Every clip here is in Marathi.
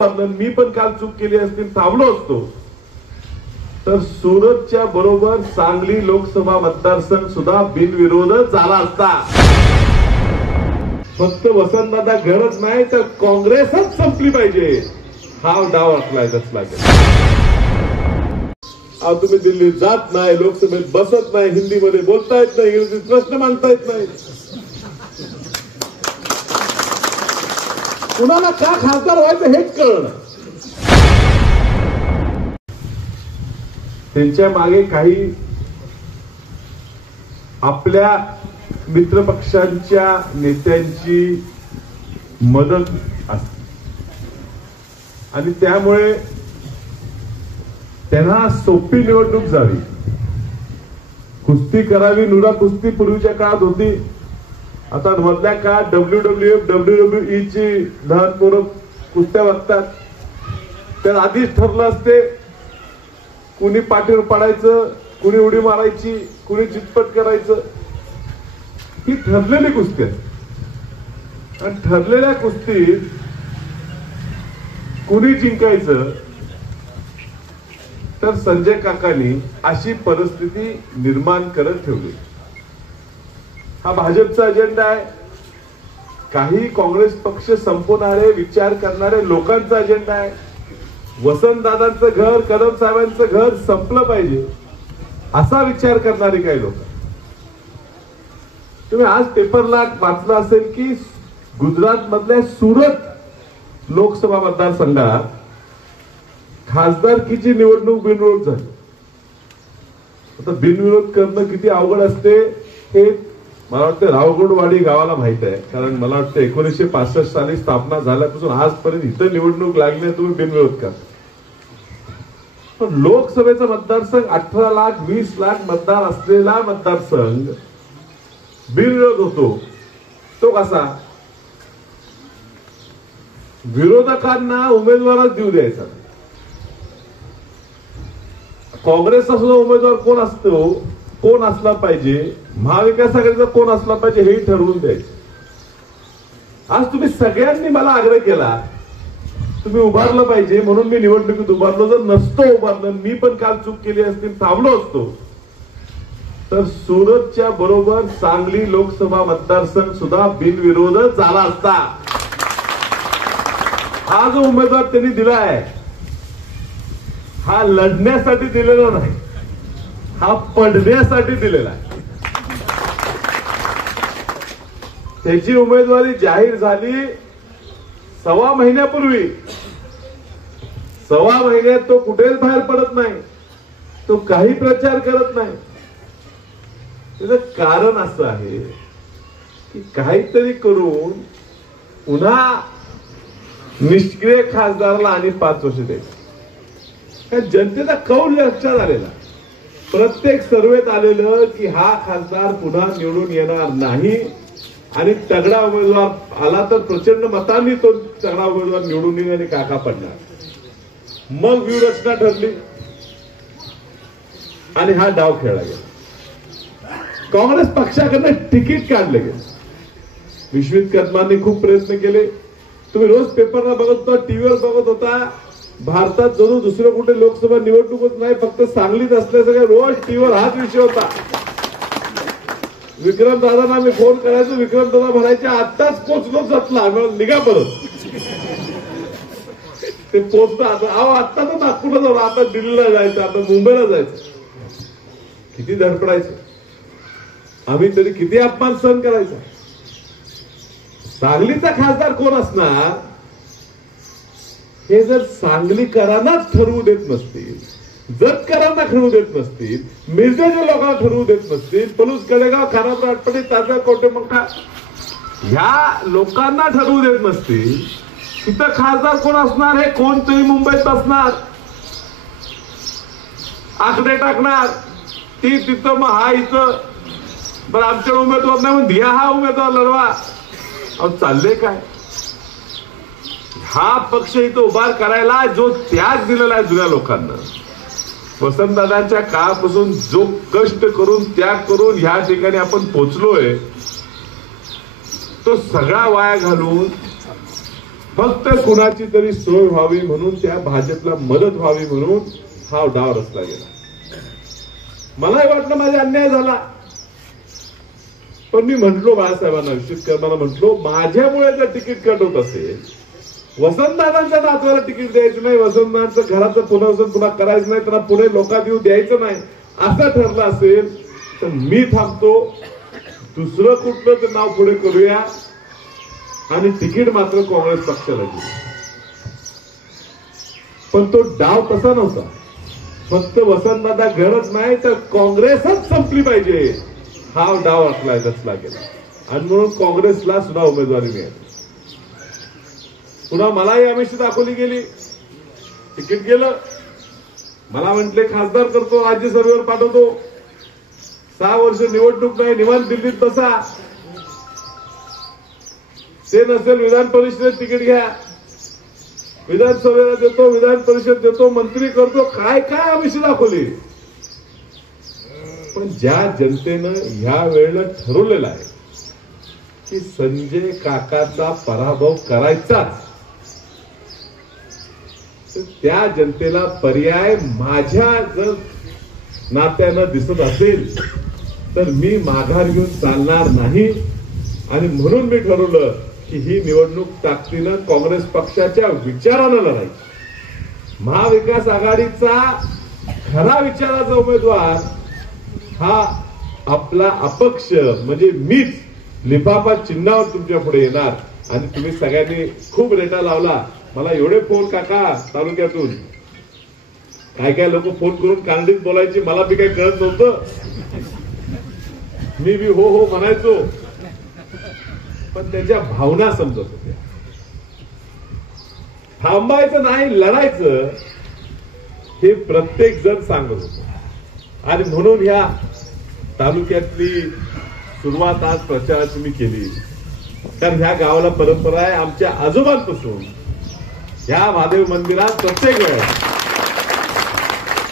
मी पण काल चूक केली असती, थांबलो असतो तर सुरतच्या बरोबर सांगली लोकसभा मतदारसंघ सुद्धा बिनविरोधच झाला असता. फक्त वसंतदादा घरच नाही तर काँग्रेसच संपली पाहिजे हा डाव आखलायच लागेल. आज तुम्ही दिल्लीत जात नाही, लोकसभेत बसत नाही, हिंदीमध्ये बोलता येत नाही, इंग्रजीत प्रश्न मांडता येत नाही. कुणाला का खासदार व्हायचं हेच कळलं. त्यांच्या मागे काही आपल्या मित्रपक्षांच्या नेत्यांची मदत असते आणि त्यामुळे त्यांना सोपी निवडणूक झाली. कुस्ती करावी, नुरा कुस्ती पूर्वीच्या काळात होती. आता मधल्या काळात WWF WWE ची लहान पोरं कुस्त्या बघतात. त्या आधीच ठरलं असते कुणी पाठीवर पडायचं, कुणी उडी मारायची, कुणी चितपट करायचं. ही ठरलेली कुस्ती आहे आणि ठरलेल्या कुस्तीत कुणी जिंकायचं तर संजय काकांनी अशी परिस्थिती निर्माण करत ठेवली. हा भाजपचा अजेंडा आहे. काही काँग्रेस पक्ष संपवणारे विचार करणारे लोकांचा अजेंडा आहे. वसंतदादांचं घर, कदम साहेबांचं घर संपलं पाहिजे असा विचार करणारे काही लोक. तुम्ही आज पेपरला वाचलं असेल की गुजरात मधल्या सुरत लोकसभा मतदारसंघात खासदारकीची निवडणूक बिनविरोध झाली. आता बिनविरोध करणं किती अवघड असते हे मला वाटतं रावगुंडवाडी गावाला माहित आहे. कारण मला वाटतं 1965 साली स्थापना झाल्यापासून आजपर्यंत इथं निवडणूक लागली, तुम्ही बिनविरोध करा. पण लोकसभेचा मतदारसंघ 18 लाख 20 लाख मतदार असलेला मतदारसंघ बिनविरोध होतो. तो कसा? विरोधकांना उमेदवारच देऊ द्यायचा. काँग्रेसचा सुद्धा उमेदवार कोण असतो, कोण असला पाहिजे, महाविकास आघाडीचा कोण असला पाहिजे हे ठरवून द्यायचं. आज तुम्ही सगळ्यांनी मला आग्रह केला तुम्ही उभारलं पाहिजे म्हणून मी निवडणुकीत उभारलो. जर नसतो उभारलं, मी पण काल चूक केली असती, थांबलो असतो तर सुरतच्या बरोबर सांगली लोकसभा मतदारसंघ सुद्धा बिनविरोधच झाला असता. हा जो उमेदवार त्यांनी दिलाय हा लढण्यासाठी दिलेला नाही, हा पडण्यासाठी दिलेला आहे. त्याची उमेदवारी जाहीर झाली 1.25 महिन्यापूर्वी. 1.25 महिन्यात तो कुठेच बाहेर पडत नाही, तो काही प्रचार करत नाही. त्याचं कारण असं आहे की काहीतरी करून पुन्हा निष्क्रिय खासदाराला आणि 5 वर्ष द्यायचं. जनतेचा कौल लक्षात आलेला, प्रत्येक सर्वेत आलेलं की हा खासदार पुन्हा निवडून येणार नाही आणि तगडा उमेदवार आला तर प्रचंड मतांनी तो तगडा उमेदवार निवडून येईल आणि काका पडणार. मग व्यूहरचना ठरली आणि हा डाव खेळला गेला. काँग्रेस पक्षाकडनं तिकीट काढलं गेलं. विश्वित कदमांनी खूप प्रयत्न केले. तुम्ही रोज पेपरला बघत होता, टीव्हीवर बघत होता. भारतात जणू दुसरं कुठे लोकसभा निवडणूकच नाही, फक्त सांगलीत असल्याचं काय रोज टीव्हीवर हाच विषय होता. विक्रम दादांना मी फोन करायचो, विक्रम दादा म्हणायचे आत्ताच पोचलो सतला, निघा परत. ते पोचतं आत्ता तर नागपूरला जाऊ, आता दिल्लीला जायचं, आता मुंबईला जायचं. किती धडपडायचं आम्ही, तरी किती अपमान सहन करायचा. सांगलीचा खासदार कोण असणार हे जर सांगलीकरांनाच ठरवू देत नसतील, जतकरांना ठरवू देत नसतील, मिरजेच्या लोकांना ठरवू देत नसतील, पलूस कडेगाव खानापूर आटपाडी ताजा कोटेमंका ह्या लोकांना ठरवू देत नसतील, तिथं खासदार कोण असणार हे कोणतरी मुंबईत असणार, आकडे टाकणार, ती तिथं मग हा इथं बरं आमच्या उमेदवार नाही म्हणून धिया हा उमेदवार लढवा. अहो चालले काय? हा पक्ष इथं उभा करायला जो त्याग दिलेला आहे जुन्या लोकांना, वसंतदादांच्या काळापासून जो कष्ट करून त्याग करून ह्या ठिकाणी आपण पोचलोय, तो सगळा वाया घालून फक्त कुणाची तरी सोय व्हावी म्हणून, त्या भाजपला मदत व्हावी म्हणून हा डाव रचला गेला. मलाही वाटलं माझा अन्याय झाला, पण मी म्हटलो बाळासाहेबांना, विश्वेश्वरांना म्हटलो, माझ्यामुळे जर तिकीट कट होत असेल, वसंतदादांच्या नातवाला तिकीट द्यायचं नाही, वसंतदादांचं घराचं पुनर्वसन पुन्हा करायचं नाही, त्यांना पुढे लोकात येऊ द्यायचं नाही, असं ठरलं असेल तर मी थांबतो, दुसरं कुठलं तर नाव पुढे करूया आणि तिकीट मात्र काँग्रेस पक्षाला देऊ. पण तो डाव तसा नव्हता. फक्त वसंतदादा घरच नाही तर काँग्रेसच संपली पाहिजे हा डाव रचला गेला आणि म्हणून काँग्रेसला सुद्धा उमेदवारी मिळाली. पुन्हा मलाही आमिष दाखवली गेली, तिकीट गेलं. मला म्हटले खासदार करतो, राज्यसभेवर पाठवतो, 6 वर्ष निवडणूक नाही, निवांत दिल्लीत बसा. ते नसेल विधान परिषदेत तिकीट घ्या, विधानसभेला देतो, विधान परिषद देतो, मंत्री करतो, काय काय आमिष दाखवली. पण ज्या जनतेनं ह्या वेळेला ठरवलेलं आहे की संजय काकाचा पराभव करायचाच, तर त्या जनतेला पर्याय माझ्या जर नात्यानं दिसत असेल तर मी माघार घेऊन चालणार नाही. आणि म्हणून मी ठरवलं की ही निवडणूक ताकदीनं काँग्रेस पक्षाच्या विचारानं लढायची. महाविकास आघाडीचा खरा विचाराचा उमेदवार हा आपला अपक्ष म्हणजे मीच लिफाफा चिन्हावर तुमच्या पुढे येणार. आणि तुम्ही सगळ्यांनी खूप रेटा लावला. मला एवढे फोन काका तालुक्यातून काय काय लोक फोन करून कानडीत बोलायचे, मला बी काही कळत नव्हतं, मी बी हो हो म्हणायचो, पण त्याच्या भावना समजत होत्या. थांबायचं नाही, लढायचं हे प्रत्येक जण सांगत होतं. आणि म्हणून ह्या तालुक्यातली सुरुवात आज प्रचाराची मी केली. कारण ह्या गावाला परंपरा आहे, आमच्या आजोबांपासून ह्या महादेव मंदिरात प्रत्येक वेळेस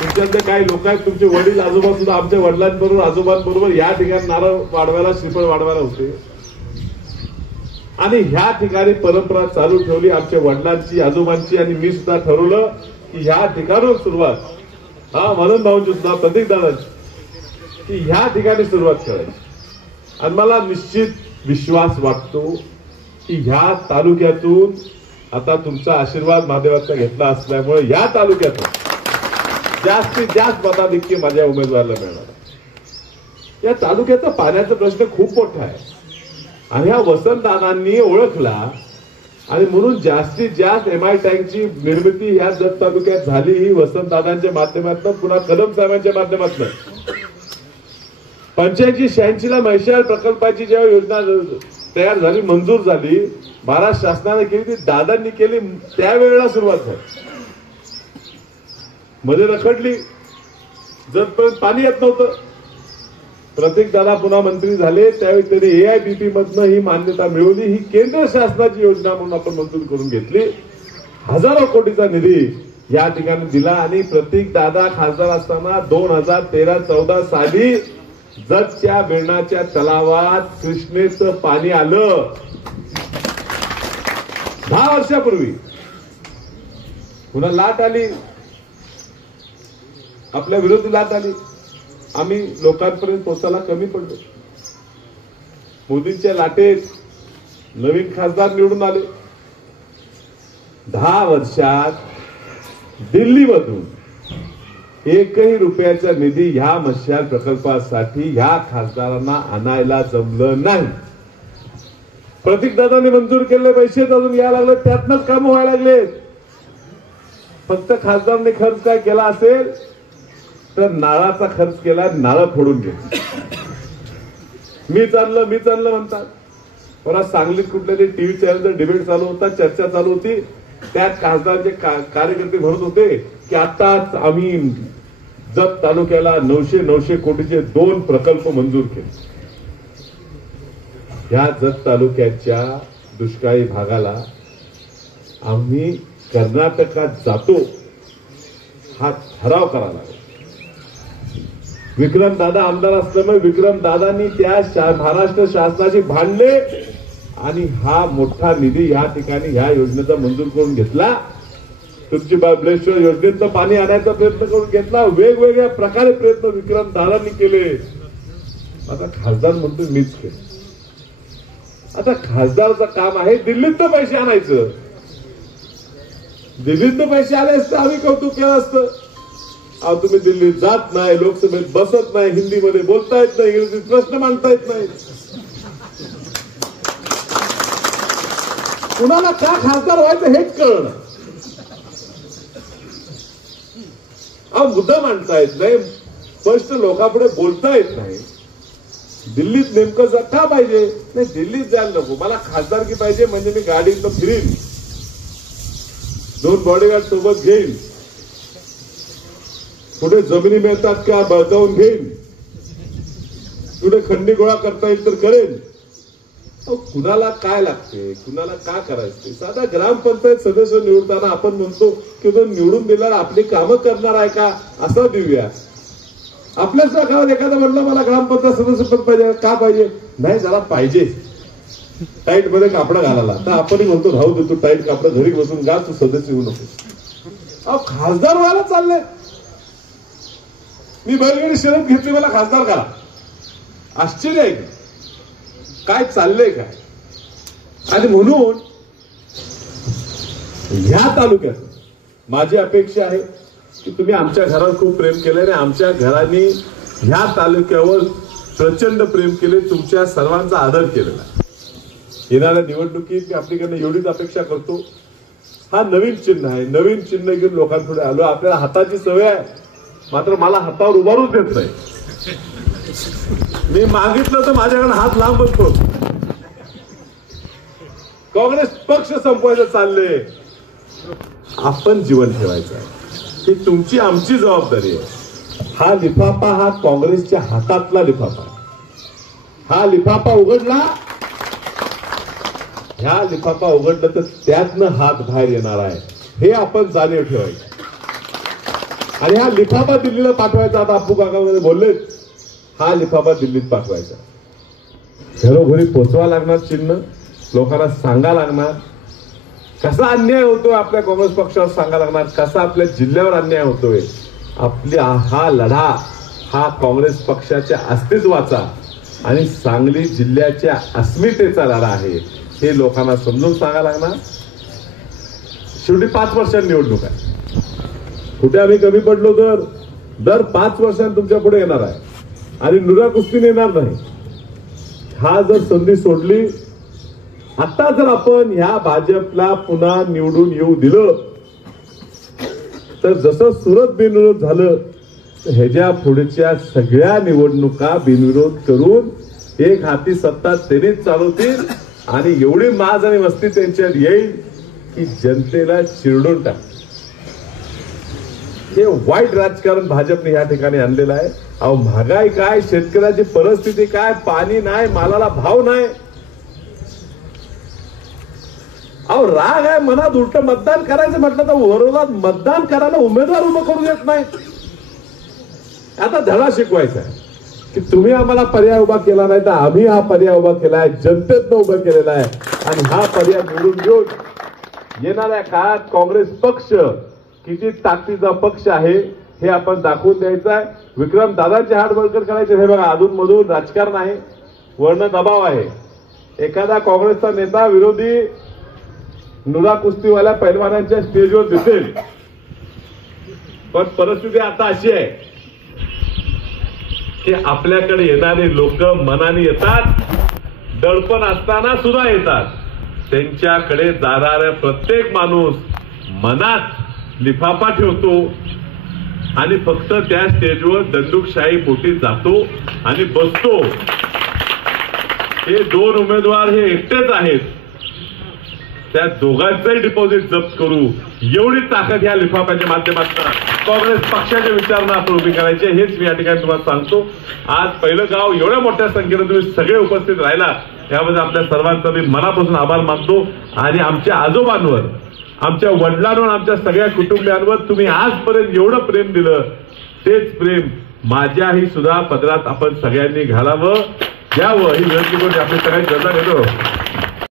तुमच्यातले काही लोक आहेत, तुमचे वडील आजोबा सुद्धा आमच्या वडिलांबरोबर आजोबांबरोबर या ठिकाणी नारळ वाढवायला, श्रीफळ वाढवायला होते. आणि ह्या ठिकाणी परंपरा चालू ठेवली आमच्या वडिलांची, आजोबांची. आणि मी सुद्धा ठरवलं की ह्या ठिकाणून सुरुवात, मदन भाऊंची सुद्धा, प्रतीक दादांची, की ह्या ठिकाणी सुरुवात करायची. आणि मला निश्चित विश्वास वाटतो की ह्या तालुक्यातून आता तुमचा आशीर्वाद महादेवाचा घेतला असल्यामुळे या तालुक्यातून जास्तीत जास्त मताधिक्य माझ्या उमेदवाराला मिळणार. या तालुक्याचा पाण्याचा प्रश्न खूप मोठा आहे आणि ह्या वसंतदादांनी ओळखला. आणि म्हणून जास्तीत जास्त MI टँकची निर्मिती ह्या जत तालुक्यात झाली ही वसंतदादांच्या माध्यमातून, पुन्हा कदम साहेबांच्या माध्यमातून. 85-86 ला म्हैसाळ प्रकल्पाची जेव्हा योजना तयार झाली, मंजूर झाली, महाराष्ट्र शासनाने केली, ती दादांनी केली, त्यावेळेला सुरुवात झाली. मध्ये रखडली, जतपर्यंत पाणी येत नव्हतं. प्रतीक दादा पुन्हा मंत्री झाले, त्यावेळी त्यांनी AIBP मधनं ही मान्यता मिळवली. ही केंद्र शासनाची योजना म्हणून आपण मंजूर करून घेतली. हजारो कोटीचा निधी या ठिकाणी दिला. आणि प्रतीक दादा खासदार असताना 2013-14 साली जतच्या बेळणाच्या तलावात कृष्णेचं पाणी आलं. 10 वर्षापूर्वी पुन्हा लाट आली, आपल्या विरोधी लाट आली. आम्ही लोकांपर्यंत पोहोचायला कमी पडलो. मोदींच्या लाटेत नवीन खासदार निवडून आले. 10 वर्षात दिल्लीमधून एकही रुपयाचा निधी ह्या मशाल प्रकल्पासाठी ह्या खासदारांना आणायला जमलं नाही. प्रतीकदादांनी मंजूर केलेले पैसे अजून यायला लागले, त्यातनंच काम व्हायला लागले. फक्त खासदारांनी खर्च काय केला असेल तर नाळाचा खर्च केला, नाळं फोडून घेतली. मीच आणलं म्हणतात. परत सांगलीत कुठल्या तरी टीव्ही चॅनलचा डिबेट चालू होता, चर्चा चालू होती. त्यात खासदारांचे कार्यकर्ते म्हणत होते की आताच आम्ही जत तालुक्याला 900 कोटीचे 2 प्रकल्प मंजूर केले. या जत तालुक्याच्या दुष्काळी भागाला आम्ही कर्नाटकात जातो हा ठराव करावा लागला. विक्रमदादा आमदार असल्यामुळे विक्रमदादांनी त्या महाराष्ट्र शासनाशी भांडले आणि हा मोठा निधी या ठिकाणी ह्या योजनेचा मंजूर करून घेतला. तुमची महाबळेश्वर योजनेचं पाणी आणायचा प्रयत्न करून घेतला. वेगवेगळ्या प्रकारे प्रयत्न विक्रम दादांनी केले. आता खासदार म्हणतो मीच केलं. आता खासदारचं काम आहे दिल्लीत पैसे आणायचं. दिल्लीत पैसे आले असतं आम्ही कौतुक केलं असतं. अहो तुम्ही दिल्लीत जात नाही, लोकसभेत बसत नाही, हिंदीमध्ये बोलता येत नाही, इंग्रजीत प्रश्न मांडता येत नाही. कुणाला का खासदार व्हायचं हेच कळलं. अहो मुद्दा मांडता येत नाही, स्पष्ट लोकांपुढे बोलता येत नाही. दिल्लीत नेमकं का पाहिजे? नाही दिल्लीत जायला नको, मला खासदारकी पाहिजे म्हणजे मी गाडीतनं फिरीन, 2 बॉडीगार्ड सोबत घेईन, कुठे जमिनी मिळतात का बळकावून घेईन, कुठे खंडी गोळा करता येईल तर करेन. कुणाला काय लागते, कुणाला का करायचं? साधा ग्रामपंचायत सदस्य निवडताना आपण म्हणतो की तो निवडून दिल्यावर आपली कामं करणार आहे का असं देऊया. आपल्याच गावात एखादा म्हणलं मला ग्रामपंचायत सदस्यपद पाहिजे, का पाहिजे? नाही जरा पाहिजे टाईट मध्ये कापडं घालायला, तर आपण म्हणतो राहू दे तू टाईट कापडं घरी बसून गा, तू सदस्य होऊ नको. अहो खासदार व्हायला चाललंय. मी बैलगाडी शर्यत घेतली, मला खासदार करा. आश्चर्य आहे काय चाललंय काय? आणि म्हणून ह्या तालुक्यात माझी अपेक्षा आहे की तुम्ही आमच्या घरावर खूप प्रेम केलं आणि आमच्या घराने ह्या तालुक्यावर प्रचंड प्रेम केले, तुमच्या सर्वांचा आदर केलेला आहे. येणाऱ्या निवडणुकीत मी आपल्याकडनं एवढीच अपेक्षा करतो. हा नवीन चिन्ह आहे, नवीन चिन्ह घेऊन लोकांपुढे आलो. आपल्याला हाताची सवय आहे, मात्र मला हातावर उभारूच देत नाही. मी मागितलं तर माझ्याकडे हात लांब असतो. काँग्रेस पक्ष संपवायचं चालले, आपण जीवन ठेवायचं आहे. ही तुमची आमची जबाबदारी आहे. हा लिफाफा हा काँग्रेसच्या हातातला लिफाफा. हा लिफाफा उघडला, ह्या लिफाफा उघडलं तर त्यातनं हात बाहेर येणार आहे, हे आपण जाणीव ठेवायचं. आणि हा लिफाफा दिल्लीला पाठवायचा. आता अप्पू काकामध्ये बोलले, हा लिफाफा दिल्लीत पाठवायचा. घरोघरी पोचवा लागणार चिन्ह, लोकांना सांगा लागणार कसा अन्याय होतोय, आपल्या काँग्रेस पक्षावर सांगा लागणार कसा आपल्या जिल्ह्यावर अन्याय होतोय. आपली हा लढा हा काँग्रेस पक्षाच्या अस्तित्वाचा आणि सांगली जिल्ह्याच्या अस्मितेचा लढा आहे, हे लोकांना समजून सांगा लागणार. शेवटी 5 वर्षांनी निवडणूक आहे. कुठे आम्ही कमी पडलो तर दर 5 वर्षांनी तुमच्या पुढे येणार आहे आणि नुरा कुस्तीने येणार नाही. हा जर संधी सोडली, आता जर आपण ह्या भाजपला पुन्हा निवडून येऊ दिलं तर जसं सुरत बिनविरोध झालं, ह्याच्या पुढच्या सगळ्या निवडणुका बिनविरोध करून एक हाती सत्ता त्यांनीच चालवतील आणि एवढी माज आणि वस्ती त्यांच्यात येईल की जनतेला चिरडून टाक. हे वाईट राजकारण भाजपने या ठिकाणी आणलेलं आहे. अहो महागाई काय, शेतकऱ्याची परिस्थिती काय, पाणी नाही, मालाला भाव नाही. अहो राग आहे मनात, उलट मतदान करायचं म्हटलं तर विरोधात मतदान करायला उमेदवार उभं करू देत नाही. आता धडा शिकवायचा आहे की तुम्ही आम्हाला पर्याय उभा केला नाही तर आम्ही हा पर्याय उभा केलाय, जनतेतनं उभा केलेला आहे. आणि हा पर्याय निवडून घेऊन येणाऱ्या काळात काँग्रेस पक्ष किती ताकदीचा पक्ष आहे हे आपण दाखवून द्यायचं आहे. विक्रम दादांचे हात बळकट करायचे. हे बघा अधून मधून राजकारण आहे, वर्ण दबाव आहे. एखादा काँग्रेसचा नेता विरोधी नुरा कुस्तीवाल्या पैलवानांच्या स्टेजवर दिसेल, पण परिस्थिती आता अशी आहे की आपल्याकडे येणारे लोक मनाने येतात, दडपण असताना सुद्धा येतात. त्यांच्याकडे जाणारा प्रत्येक माणूस मनात लिफाफा ठेवतो आणि फक्त त्या स्टेजवर दंडुकशाही पोटी जातो आणि बसतो. हे 2 उमेदवार हे एकटेच आहेत. त्या दोघांचंही डिपॉझिट जप्त करू एवढी ताकद या लिफाफ्याच्या माध्यमातून काँग्रेस पक्षाच्या विचारांना आपण उभी करायची, हेच मी या ठिकाणी तुम्हाला सांगतो. आज पहिलं गाव एवढ्या मोठ्या संख्येने तुम्ही सगळे उपस्थित राहिला, यामध्ये आपल्या सर्वांचा मी मनापासून आभार मानतो. आणि आमच्या आजोबांवर, आमच्या वडिलांवर, आमच्या सगळ्या कुटुंबियांवर तुम्ही आजपर्यंत एवढं प्रेम दिलं, तेच प्रेम माझ्याही सुद्धा पदरात आपण सगळ्यांनी घालावं, द्यावं ही विनंती करून आपली सगळ्यांची चर्चा घेतो.